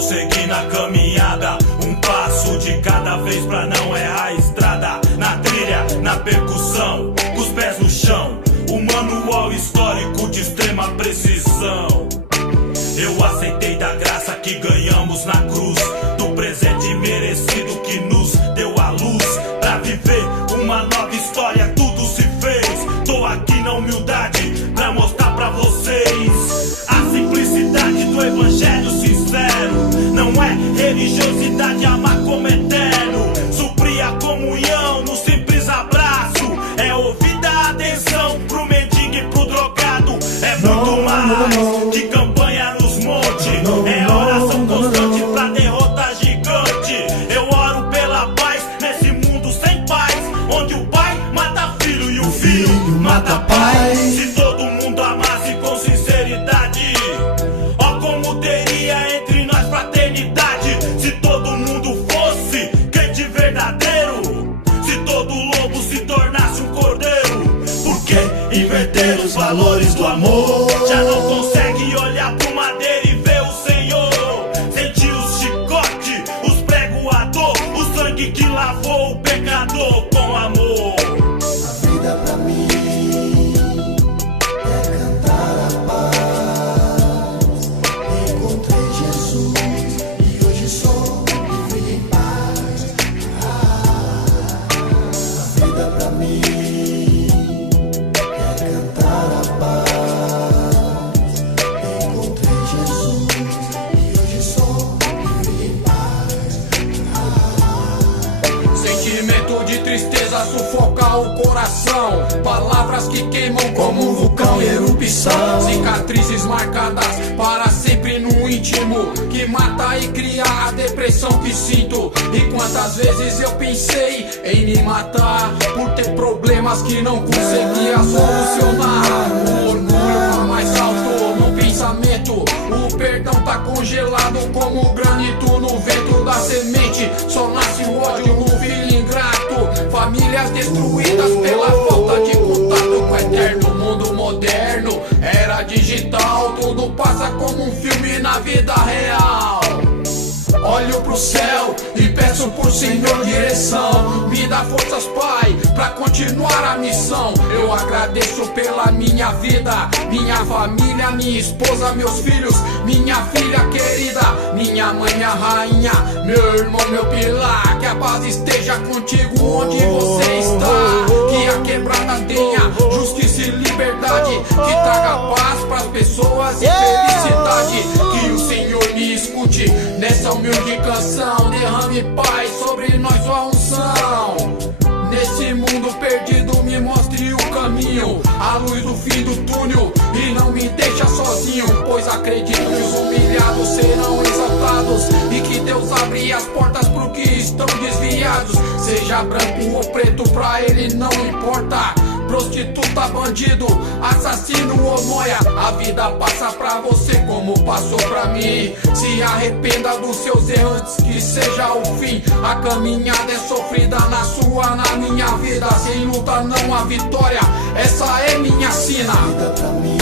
vou seguir na caminhada, um passo de cada vez pra não errar a estrada. Na trilha, na percussão, com os pés no chão, o manual histórico de extrema precisão. Eu aceitei da graça que ganhamos na cruz, do presente merecido que nos deu a luz. Pra viver uma nova história tudo se fez. Tô aqui na humildade pra mostrar pra vocês a simplicidade do evangelho sincero. Não é religiosidade amar como eterno, suprir a comunhão no simples abraço. É ouvir dar atenção pro mendigo e pro drogado. É muito mais que campanha nos montes, é oração constante pra derrotar gigante. Eu oro pela paz nesse mundo sem paz, onde o pai mata filho e o filho mata pai. Se todo mundo amasse com sinceridade, ó como teria entre nós fraternidade. Se todo mundo fosse crente verdadeiro, se todo lobo se tornasse um cordeiro. Porque inverter os valores do amor, já não consegue olhar pro madeira e ver o Senhor. Sentir os chicotes, os pregos, a dor, o sangue que lavou o pecador com amor. A vida pra mim é cantar a paz. Encontrei Jesus e hoje sou livre em paz. A vida pra mim é cantar a paz. Encontrei Jesus e hoje sou livre em paz. Sentimento de tristeza sufoca o coração, palavras que queimam como um vulcão em erupção. Cicatrizes marcadas para sempre no íntimo, que mata e cria a depressão que sinto. E quantas vezes eu pensei em me matar por ter problemas que não conseguia solucionar. O orgulho tá mais alto no pensamento, o perdão tá congelado como granito no vento da semente. Só nasce o ódio no filho ingrato, famílias destruídas pela falta de contato com o eterno. Mundo moderno, era digital, tudo passa como um filme na vida real. Olho pro céu e peço por Senhor direção. Me dá forças, Pai, pra continuar a missão. Eu agradeço pela minha vida, minha família, minha esposa, meus filhos, minha filha querida, minha mãe, minha rainha, meu irmão, meu pilar. Que a paz esteja contigo onde você está. Que a quebrada tenha justiça e liberdade, que traga paz pras pessoas e felicidade. Que o Senhor me escute nessa humilde canção, derrame paz sobre nós sua unção. Nesse mundo perdido me mostre o caminho, a luz do fim do túnel, e não me deixa sozinho. Pois acredito que os humilhados serão exaltados, e que Deus abre as portas pro que estão desviados. Seja branco ou preto, pra ele não importa. Prostituta, bandido, assassino ou noia, a vida passa pra você como passou pra mim. Se arrependa dos seus erros antes que seja o fim. A caminhada é sofrida na sua, na minha vida. Sem luta não há vitória, essa é minha sina. A vida pra mim